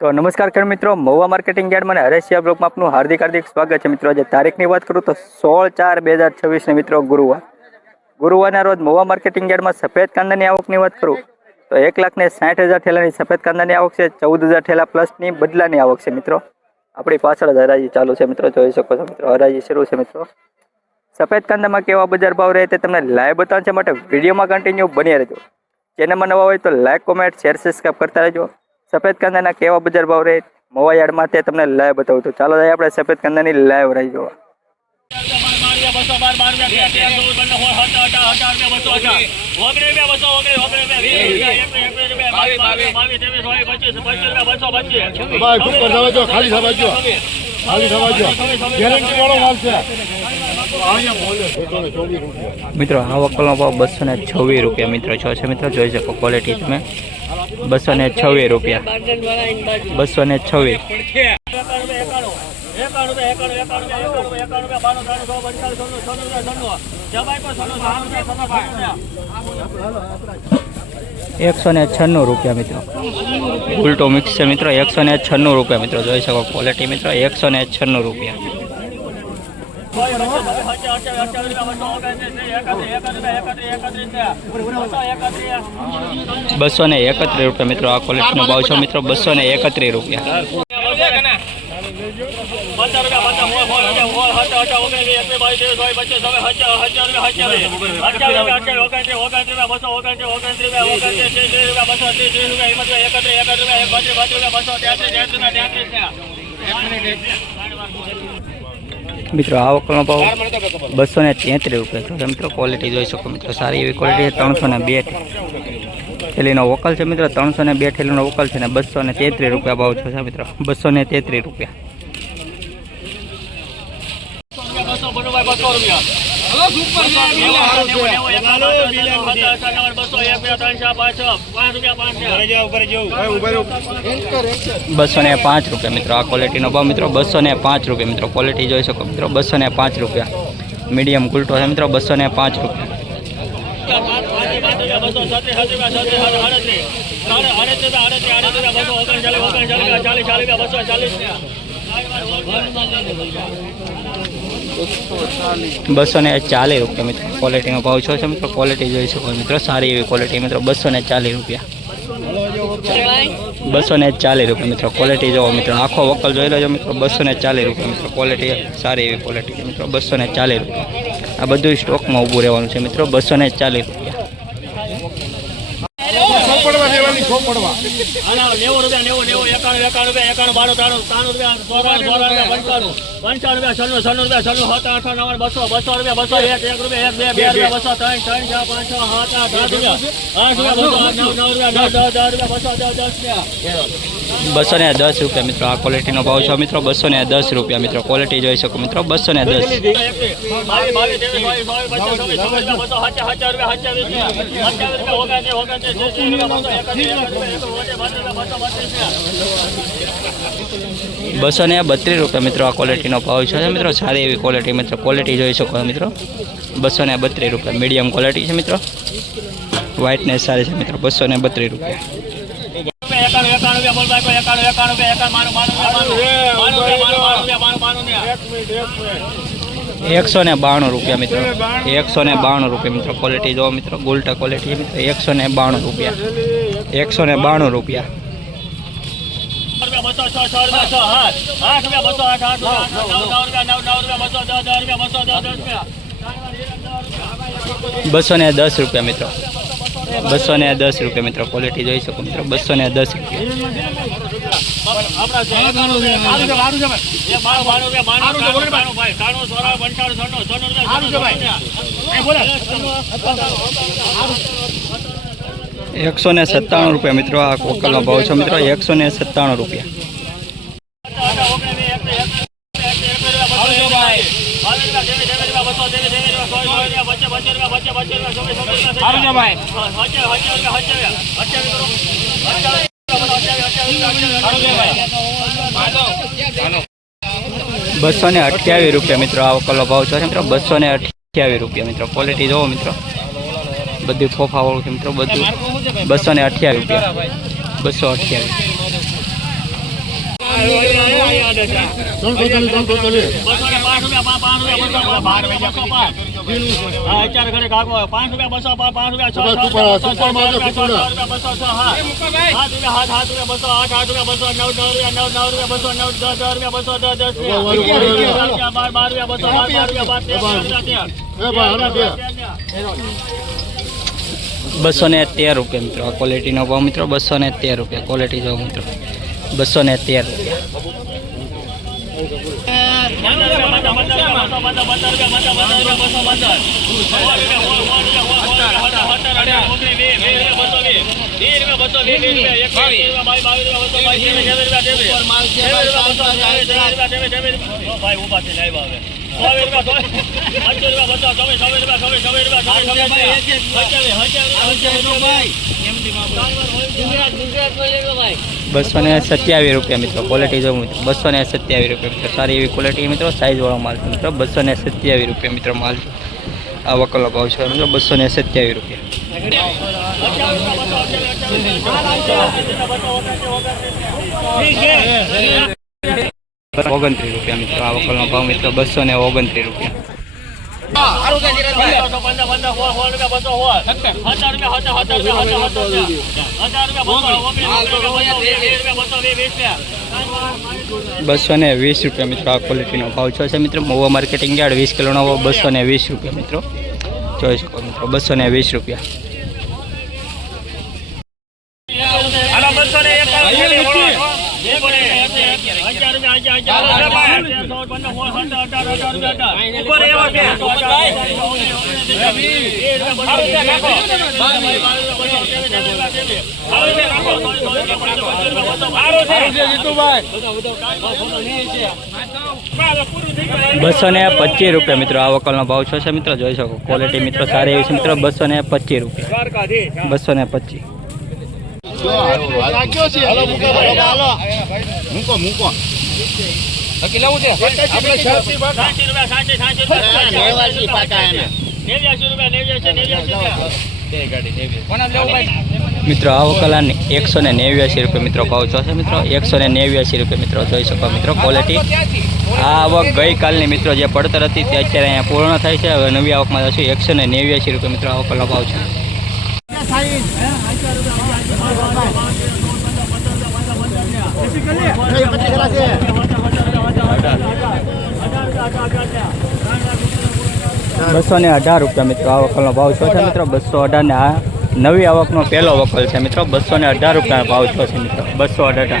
તો નમસ્કાર ખેડૂત મિત્રો, મહુવા માર્કેટિંગ યાર્ડમાં અને હરેશિયા બ્લોકમાં આપનું હાર્દિક સ્વાગત છે મિત્રો। આજે તારીખની વાત કરું તો 16/4/2026 ને મિત્રો ગુરુવારના રોજ મહુવા માર્કેટિંગ યાર્ડમાં સફેદ કાંદાની આવકની વાત કરું તો 1,60,000 ઠેલાની સફેદ કાંદાની આવક છે। 14,000 ઠેલા પ્લસની બદલાની આવક છે મિત્રો। આપણી પાછળ જ હરાજી ચાલુ છે મિત્રો, જોઈ શકો છો મિત્રો, હરાજી શરૂ છે મિત્રો। સફેદ કાંદામાં કેવા બજાર ભાવ રહે તે તમને લાઈવ બતાવવા માટે વિડીયોમાં કન્ટિન્યુ બની રહેજો। ચેનલમાં નવા હોય તો લાઈક, કોમેન્ટ, શેર, સબસ્ક્રાઇબ કરતા રહેજો। સફેદ કાંદાના કેવા બજાર ભાવ રહે મહુવા યાર્ડમાં તે તમને લાઈવ બતાવું તો ચાલો જાય આપણે સફેદ કાંદાની લાઈવ રહી જોવા। મિત્રો આ વકલનો ભાવ 226 રૂપિયા મિત્રો છે મિત્રો, જોઈ શકો ક્વોલિટી તમે। 226 રૂપિયા, 226। ₹196 મિત્રો, ઉલટો મિક્સ છે મિત્રો। 196 રૂપિયા મિત્રો, જોઈ શકો ક્વોલિટી મિત્રો। 196 રૂપિયા। 231 રૂપિયા મિત્રો, આ ક્વોલિટીનો ભાવ છે મિત્રો। 231 રૂપિયા। મિત્રો આ વકલનો ભાવ 233 રૂપિયા છે મિત્રો, ક્વોલિટી જોઈ શકો મિત્રો, સારી એવી ક્વોલિટી છે। 302 થેલીનો વકલ છે મિત્રો, 302 થેલીનો વકલ છે ને 233 રૂપિયા ભાવ છે મિત્રો, 233 રૂપિયા। ₹205 મિત્રો, આ ક્વોલિટીનો ભાવ મિત્રો, 205 રૂપિયા મિત્રો, ક્વોલિટી જોઈ શકો મિત્રો, 205 રૂપિયા। મીડિયમ ગુલટો છે મિત્રો, 205 રૂપિયા। ₹240 રૂપિયા મિત્રો, ક્વોલિટીનો ભાવ છે મિત્રો, ક્વોલિટી જોઈ શકો મિત્રો, સારી એવી ક્વોલિટી મિત્રો, 240 રૂપિયા। 240 રૂપિયા મિત્રો, ક્વોલિટી જોવો મિત્રો, આખો વકલ જોઈ લેજો મિત્રો। 240 રૂપિયા મિત્રો, ક્વોલિટી સારી એવી ક્વોલિટી છે મિત્રો, 240 રૂપિયા। આ બધું સ્ટોકમાં ઊભું રહેવાનું છે મિત્રો, 240 રૂપિયા। ₹210 રૂપિયા મિત્રો, આ ક્વોલિટીનો ભાવ છે મિત્રો, ₹210 રૂપિયા મિત્રો, ક્વોલિટી જોઈ શકો મિત્રો, 210। ₹232 રૂપિયા મિત્રો, આ ક્વોલિટીનો ભાવ છે મિત્રો, સારી એવી ક્વોલિટી મિત્રો, ક્વોલિટી જોઈ શકો મિત્રો, 232 રૂપિયા। મીડિયમ ક્વોલિટી છે મિત્રો, વ્હાઇટનેસ સારી છે મિત્રો, 232 રૂપિયા। 192 રૂપિયા મિત્રો, 192 રૂપિયા મિત્રો, ક્વોલિટી જોવો મિત્રો, ગોલ્ટા ક્વોલિટી છે મિત્રો, 192 રૂપિયા। 192 રૂપિયા। ₹210 રૂપિયા મિત્રો, 210 રૂપિયા મિત્રો, ક્વોલિટી જોઈ શકો મિત્રો, 210 ₹197 રૂપિયા મિત્રો, આ વકલનો ભાવ છે મિત્રો, 197 રૂપિયા। ₹228 મિત્રો, આ વકલનો ભાવ છે મિત્રો, 228 રૂપિયા મિત્રો, ક્વોલિટી જોવો મિત્રો, બધું ફોફાવાળું છે મિત્રો, બધું 228 રૂપિયા, 228। ₹213 મિત્રો આ ક્વોલિટીનો ભાવ મિત્રો ₹213 ક્વોલિટી જો મિત્રો ₹213 ₹227 મિત્રો ક્વોલિટી જો મિત્રો ₹227 મિત્રો સારી એવી ક્વોલિટી મિત્રો સાઈઝ વાળો માલ છે મિત્રો ₹227 મિત્રો માલ આ વકલો ભાવ છે મિત્રો ₹227 ₹29 મિત્રો આ વકલનો ભાવ મિત્રો ₹229 ₹220 મિત્રો આ ક્વોલિટીનો ભાવ છે મિત્રો મહુવા માર્કેટિંગ યાર્ડ 20 કિલોનો ભાવ ₹220 મિત્રો જોઈ શકો મિત્રો ₹220 ₹225 મિત્રો આ વકલનો ભાવ છે મિત્રો જોઈ શકો ક્વોલિટી મિત્રો સારી એવી છે મિત્રો ₹225 225 મિત્રો આ વકલાની ₹189 મિત્રો ભાવ છે મિત્રો ₹189 મિત્રો જોઈ શકો મિત્રો ક્વોલિટી આ આવક ગઈકાલની મિત્રો જે પડતર હતી તે અત્યારે અહીંયા પૂર્ણ થાય છે હવે નવી આવકમાં જશે ₹189 મિત્રો આ વકલનો ભાવ છે ₹218 મિત્રો આ વકલનો ભાવ છે મિત્રો 218 ને આ નવી આવકનો પહેલો વકલ છે મિત્રો ₹218 ભાવ છે મિત્રો 218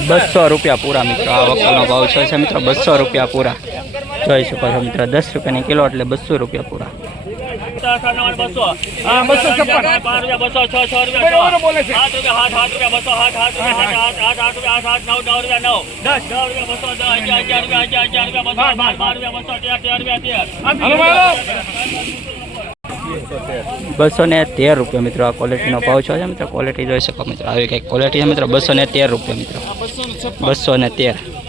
₹200 પૂરા મિત્રો આ વકલનો ભાવ છે મિત્રો ₹200 પૂરા જોઈ શકો છો મિત્રો ₹10 કિલો એટલે ₹200 પૂરા ₹213 મિત્રો આ ક્વોલિટીનો ભાવ છે મિત્રો ક્વોલિટી જોઈ શકો મિત્રો આવી કઈ ક્વોલિટી છે મિત્રો ₹213 મિત્રો 213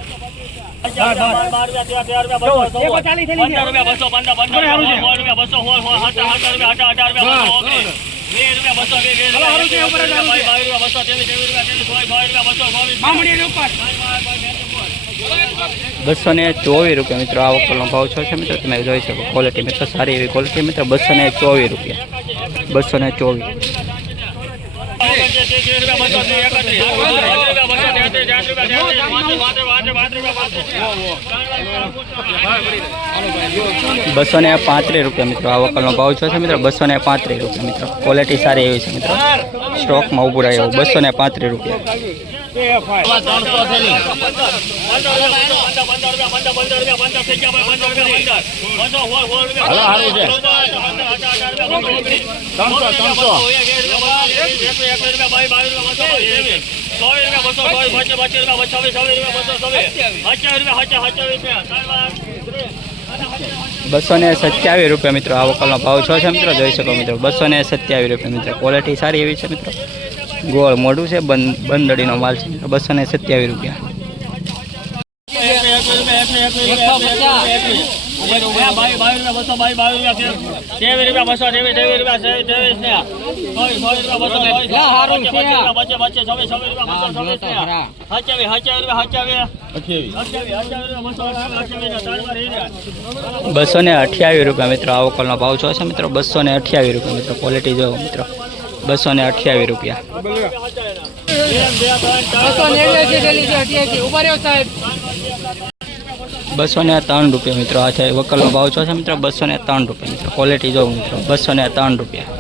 ₹224 મિત્રો આ વકલનો ભાવ છે મિત્રો તમે જોઈ શકો ક્વોલિટી મિત્રો સારી એવી ક્વોલિટી મિત્રો ₹224 224 ₹235 મિત્રો આ વકલનો ભાવ છે મિત્રો ₹235 મિત્રો ક્વોલિટી સારી એવી છે મિત્રો સ્ટોકમાં ઉભું રહે એવું ₹235 ₹227 મિત્રો આ વકલનો ભાવ છે મિત્રો જોઈ શકો મિત્રો ₹227 મિત્રો ક્વોલિટી સારી એવી છે મિત્રો ગોળ મોઢું છે, બંદડીનો માલ છે મિત્રો. 227 રૂપિયા. ₹228 મિત્રો. આ વકલનો ભાવ છો છે મિત્રો. 228 રૂપિયા મિત્રો. ક્વોલિટી જો મિત્રો. 228 રૂપિયા. ₹203 મિત્રો. આ છે વકલનો ભાવ છો છે મિત્રો. 203 રૂપિયા મિત્રો. ક્વોલિટી જો મિત્રો. 203 રૂપિયા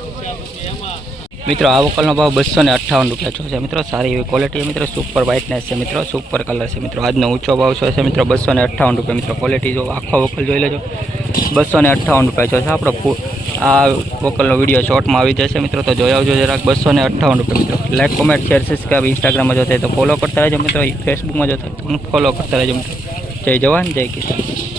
મિત્રો. આ વકલનો ભાવ 258 રૂપિયા છો છે મિત્રો. સારી એવી ક્વોલિટી મિત્રો. સુપર વ્હાઇટનેસ છે મિત્રો. સુપર કલર છે મિત્રો. આજનો ઊંચો ભાવ છો છે મિત્રો. 258 રૂપિયા મિત્રો. ક્વોલિટી જો આખો વકલ જોઈ લેજો. 258 રૂપિયા છો છે. આપણો આ વકલનો વિડીયો શોર્ટમાં આવી જશે મિત્રો, તો જોઈ આવજો જરાક. 258 રૂપિયા મિત્રો. Like, comment, share, subscribe. ઇન્સ્ટાગ્રામમાં જોતા હોય તો ફોલો કરતા રહેજો મિત્રો. ફેસબુકમાં જોતા હોય તો ફોલો કરતા રહેજો મિત્રો. જય જવાન, જય કિસાન.